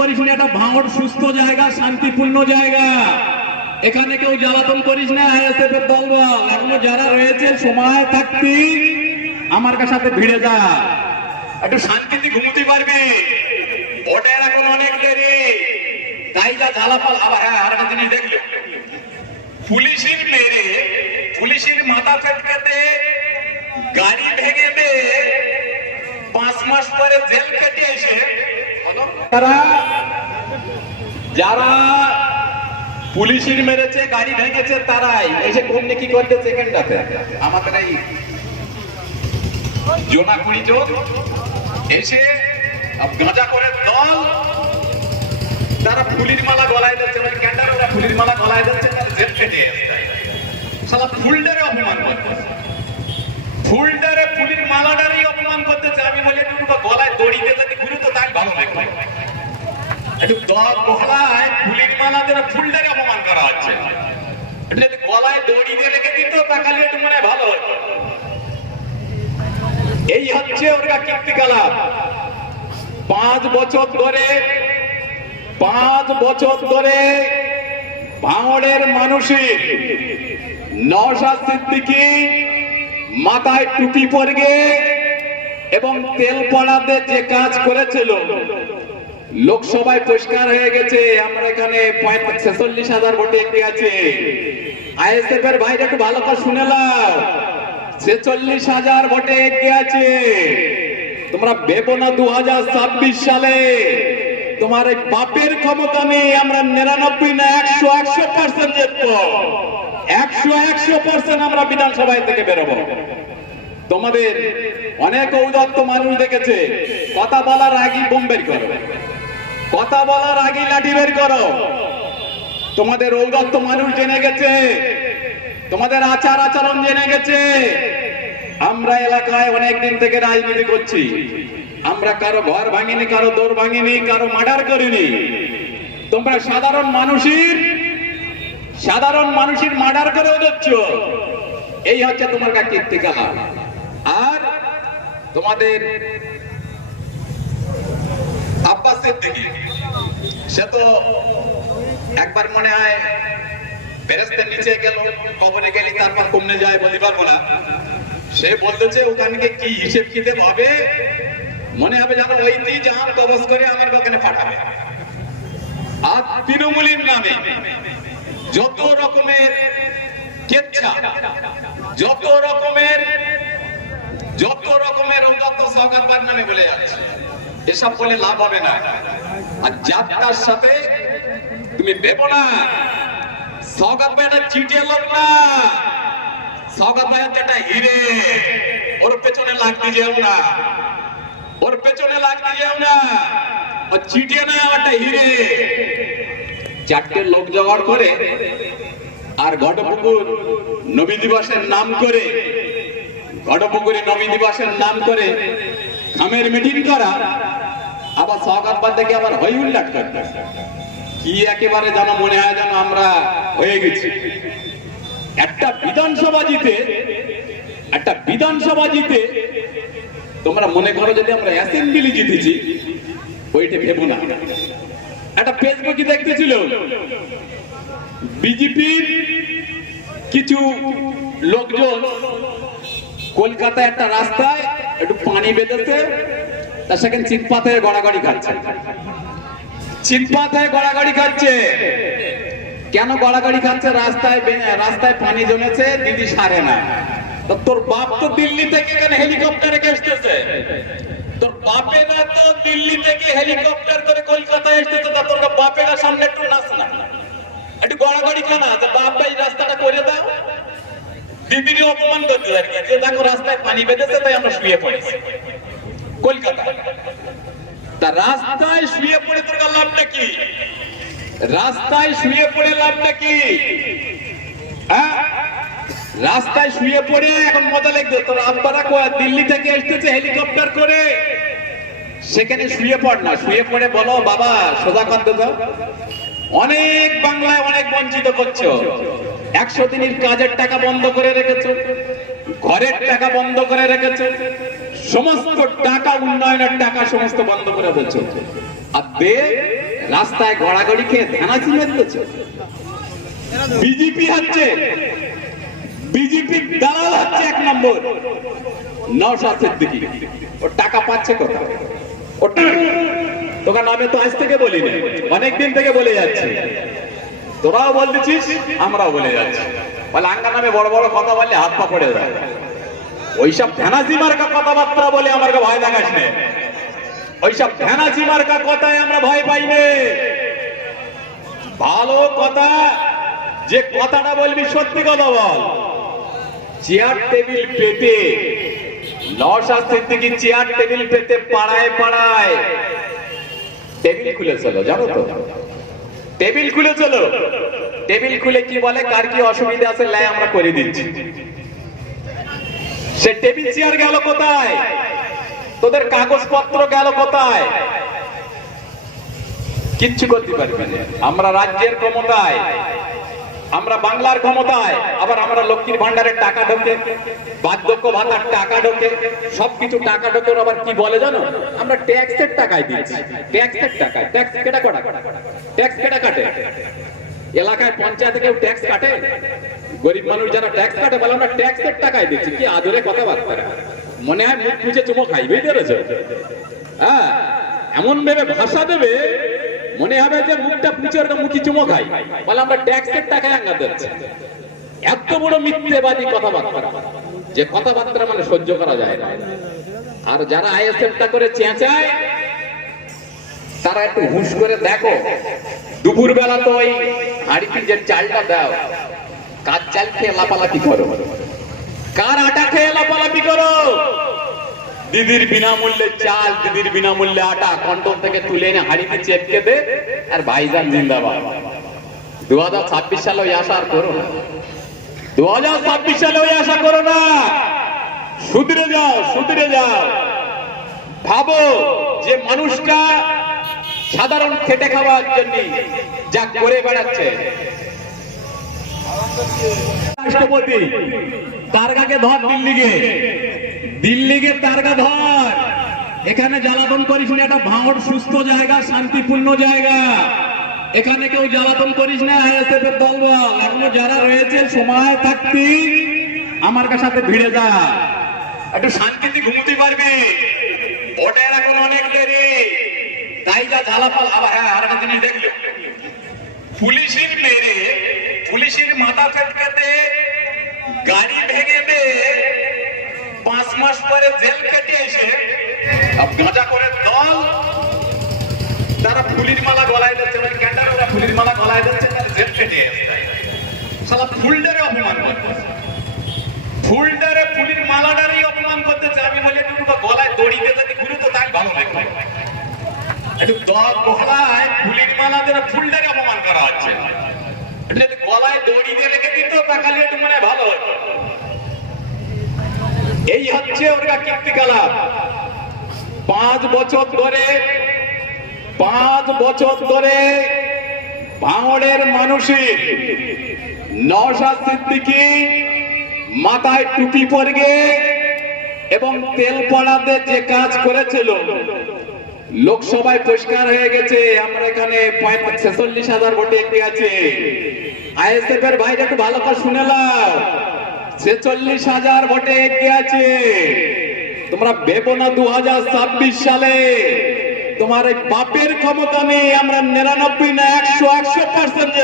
করিস না, এটা ভাঙড় সুস্থ জায়গা, শান্তিপূর্ণ জায়গা। এখানে কেউ জ্বালাতন করিস না আইএসএফ এখনও যারা রয়েছে, সময় থাকতি আমার সাথে ভিড়ে যা। একটু শান্তিতে ঘুমোতে পারবি। ভোটের এখন অনেক দেরি। তাই যা ঝালাপাল আবার হ্যাঁ আর একটা জিনিস দেখল। পুলিশের মেরে, পুলিশের মাথা ফেটকেতে গাড়ি ভেঙে দে। পাঁচ মাস পরে জেল কেটেছে যারা যারা পুলিশের মেরেছে, গাড়ি ভেঙেছে, তারাই। এসে কোন কি করছে সেকেন্ডটাতে আমাদের এই জোনা কুড়ি জন এসে গাঁজা করে দল, তারা ফুলির মালা গলায় দিচ্ছে মানে ক্যান্ডার ওরা ফুলির মালা গলায় দিচ্ছে, তারা জেল কেটে সালা ফুলডারে অপমান করতেছে ফুলডারে ফুলির মালাটারই অপমান করতেছে। আমি বলি একটু গলায় দড়ি দিয়ে যদি ঘুরে তো তাই ভালো একটু দল গলায় ফুলির মালা ফুলডারে অপমান করা হচ্ছে। গলায় একটু মনে এই হচ্ছে ওরা কীর্তিকলাপ পাঁচ বছর ধরে, পাঁচ বছর ধরে ভাঙড়ের মানুষের নওশাদ সিদ্দিকি মাথায় টুপি পরগে এবং তেল পড়াতে যে কাজ করেছিল লোকসভায় পরিষ্কার হয়ে গেছে। আমরা এখানে ছেচল্লিশ হাজার ভোটে এগিয়ে আছে। আইএসএফ এর ভাইরা একটু ভালো করে শুনে নাও। ছেচল্লিশ হাজার ভোটে এগিয়ে আছে। তোমরা ভেবো না দু সালে। তোমার এই বাপের ক্ষমতা নেই আমরা নিরানব্বই না একশো একশো পার্সেন্ট জিতবো। একশো একশো পার্সেন্ট আমরা বিধানসভায় থেকে বেরোবো। তোমাদের অনেক ঔদত্ত মানুষ দেখেছে। কথা বলার আগে বোম বের করো। কথা বলার আগে লাঠি বের করো। তোমাদের ঔদত্ত মানুষ জেনে গেছে। তোমাদের আচার আচরণ জেনে গেছে। আমরা এলাকায় অনেক দিন থেকে রাজনীতি করছি। আমরা কারও ঘর ভাঙিনি, কারও দৌড় ভাঙিনি, কারও মার্ডার করিনি। তোমরা সাধারণ মানুষের সাধারণ মানুষের মার্ডার করে দিচ্ছ এই হচ্ছে তোমার কীর্তিকলা আর তোমাদের আব্বাসের দিকে সে তো একবার মনে হয় ফেরেস্তের নিচে গেল, কবরে গেলি, তারপর কমনে যায়, বলতে পারব না। সে বলতেছে ওখানকে কি হিসেব কিতাব হবে? মনে হবে যেন ওই দিয়ে জাহান কবজ করে আমাকে ওখানে পাঠাবে। আর তৃণমূলীর নামে যত রকমের কেচ্ছা, যত রকমের যত রকমের অন্তত সহকারবার নামে বলে যাচ্ছে। এসব বলে লাভ হবে না। আর যাত্রার সাথে তুমি ভেবো না। সৌগাত ভাই একটা চিটিয়ে লোক না। সৌগাত ভাই একটা হিরে। ওর পেছনে লাগতে যেও না। ওর পেছনে লাগতে যেও না। ও চিটিয়ে না একটা হিরে। চারটে লোক জোগাড় করে আর ঘটপুকুর নবী দিবসের নাম করে ঘটপুকুরে নবী দিবসের নাম করে খামের মিটিং করা আবার সৌগাত বাদ থেকে আবার হই উল্লাট করতে কি একেবারে যেন মনে হয় যেন আমরা হয়ে গেছি। একটা বিধানসভা জিতে, একটা বিধানসভা জিতে, তোমরা মনে করো যদি আমরা অ্যাসেম্বলি জিতেছি, ওইটা ভেবো না। একটা ফেসবুকে দেখতেছিল বিজেপির কিছু লোকজন কলকাতায় একটা রাস্তায় একটু পানি বেঁধেছে তার সেখানে চিৎপাত গড়াগড়ি খাচ্ছে চিৎপাত গড়াগড়ি খাচ্ছে কেন গড়াগড়ি খাচ্ছে রাস্তায় রাস্তায় পানি জমেছে, দিদি সারে না। তোর বাপ তো দিল্লি থেকে এখানে হেলিকপ্টারে এসতেছে তোর বাপেরা তো দিল্লি থেকে হেলিকপ্টার করে কলকাতায় এসতেছে তা তোর বাপেরা সামনে একটু নাচ না। একটু গড়াগড়ি খানা যে বাপ ভাই রাস্তাটা করে দাও। দিদির অপমান করতে আর কি। যে দেখো রাস্তায় পানি বেঁধেছে, তাই আমরা শুয়ে পড়েছি। কলকাতা তা রাস্তায় শুয়ে পড়ে তোর লাভটা কি? রাস্তায় শুয়ে পড়ে লাভটা কি? হ্যাঁ? রাস্তায় শুয়ে পড়ে এখন মজা লাগছে তোর আব্বারা দিল্লি থেকে এসতেছে হেলিকপ্টার করে। সেখানে শুয়ে পড় না, শুয়ে পড়ে বলো, বাবা, সোজা দাও অনেক বাংলায় অনেক বঞ্চিত করছ। একশো দিনের কাজের টাকা বন্ধ করে রেখেছো। ঘরের টাকা বন্ধ করে রেখেছো। সমস্ত টাকা উন্নয়নের টাকা সমস্ত বন্ধ করে দিচ্ছ আর দে রাস্তায় গড়াগড়ি খেয়ে ধ্যানাচি মেরেছে। বিজেপি হচ্ছে, বিজেপি দালাল হচ্ছে এক নম্বর। নওশাদ সিদ্দিকী। ও টাকা পাচ্ছে কোথায়? ও তোকে নামে তো আজ থেকে বলি না অনেকদিন থেকে বলে যাচ্ছে। তোরাও বলতেছিস আমরাও বলে যাচ্ছি। বলে আঙ্গা নামে বড় বড় কথা বললে হাত পা পড়ে যায়। ওইসব ধ্যানাজি মার্কা কথাবার্তা বলে আমাকে ভয় দেখাস না। ওইসব ধ্যানাজি মার্কা কথায় আমরা ভয় পাই ভালো কথা, যে কথাটা বলবি সত্যি কথা বল। চেয়ার টেবিল পেতে নশা চেয়ার টেবিল পেতে পাড়ায় পাড়ায়। টেবিল খুলেছিল জানো তো? টেবিল খুলেছিল টেবিল খুলে কি বলে? কার কি অসুবিধা আছে লাই আমরা করে দিচ্ছি। সে টেবিল চেয়ার গেল কোথায়? তোদের কাগজপত্র গেল কোথায়? কিচ্ছু করতে পারবে আমরা রাজ্যের ক্ষমতায়, আমরা বাংলার ক্ষমতায়, আবার আমরা লক্ষ্মীর ভান্ডারের টাকা ঢোকে, বার্ধক্য ভাতার টাকা ঢোকে, সবকিছু টাকা ঢোকে আবার কি বলে জানো? আমরা ট্যাক্সের টাকায় দিচ্ছি। ট্যাক্সের টাকায়। ট্যাক্স কেটা কটা। ট্যাক্স কেটা কাটে। এলাকায় পঞ্চায়েতে কেউ ট্যাক্স কাটে? গরিব মানুষ যারা ট্যাক্স কাটে, বলে আমরা ট্যাক্সের টাকায় দিচ্ছি। কি আদরে কথাবার্তা? মনে হয় মুখ পুজে চুমো খাইবেই ধরেছে হ্যাঁ এমন ভেবে ভাষা দেবে, মনে হবে যে মুখটা পুচে ওরকম মুখি চুমো খাই। বলে আমরা ট্যাক্সের টাকায় আঙ্গা দিচ্ছি এত বড় মিথ্যেবাদী কথাবার্তা। যে কথাবার্তা মানে সহ্য করা যায় না। আর যারা আইএসএফটা করে চেঁচায়, তারা একটু হুঁশ করে দেখো দুপুর বেলা তো ওই হাড়িতে যে চালটা দাও। কার চাল খেয়ে লাপালাপি করো? কার আটা খেয়ে লাপালাপি করো? দিদির বিনামূল্যে চাল, দিদির বিনামূল্যে আটা, কন্ট্রোল থেকে তুলে এনে হাড়িতে চেপকে দে, আর ভাইজান জিন্দাবাদ। দু হাজার ছাব্বিশ সালে ওই আশা আর করো না। দু হাজার ছাব্বিশ সালে ওই আশা করো না। সুধরে যাও সুধরে যাও। ভাবো যে মানুষটা সাধারণ খেটে খাওয়ার জন্য যা করে বেড়াচ্ছে রাষ্ট্রপতি তারগাকে ধর দিল্লিকে। দিল্লিকে তারগা ধর। এখানে জ্বালাতন করিস না, একটা ভাঙড়, সুস্থ জায়গা, শান্তিপূর্ণ জায়গা। এখানে কেউ জ্বালাতন করিস না দল এখনও যারা রয়েছে, সময় থাকতি আমার সাথে ভিড়ে যা। একটু শান্তিতে ঘুমোতে পারবি। ভোটের এখন অনেক দেরি। তাই যা জ্বালাপাল আবার হ্যাঁ আর একটা জিনিস দেখল। পুলিশের মেরে পুলিশের মাথা ফেটকাতে গাড়ি ভেঙে দে পাঁচ মাস পরে জেল কেটে এসে গাঁজা করে দল, তারা ফুলির মালা গলায় দিচ্ছে মানে ক্যান্ডার ওরা ফুলির মালা গলায় দিচ্ছে জেল কেটে সালা ফুলডারে অপমান করছে। ফুলডারে ফুলির মালাটারই অপমান করতেছে। আমি বলি, একটু গলায় দড়ি দিয়ে যদি ঘুরে তো তাই ভালো লাগবে একটু দল গলায় ফুলির মালা দিয়ে ফুলডারে অপমান করা হচ্ছে। এই হচ্ছে কীর্তিকলাপ পাঁচ বছর ধরে, পাঁচ বছর ধরে ভাঙড়ের মানুষের নশা সিদ্দিকি মাথায় টুপি পরগে এবং তেল পড়াতে যে কাজ করেছিল লোকসভায় পরিষ্কার হয়ে গেছে। আমরা এখানে ছেচল্লিশ হাজার ভোটে এগিয়ে আছে। আইএসএফ এর ভাইরা একটু ভালো করে শুনে নাও। ছেচল্লিশ হাজার ভোটে এগিয়ে আছে। তোমরা ভেবো না দু হাজার ছাব্বিশ সালে। তোমার এই বাপের ক্ষমতা নেই, আমরা নিরানব্বই না, একশো একশো পার্সেন্ট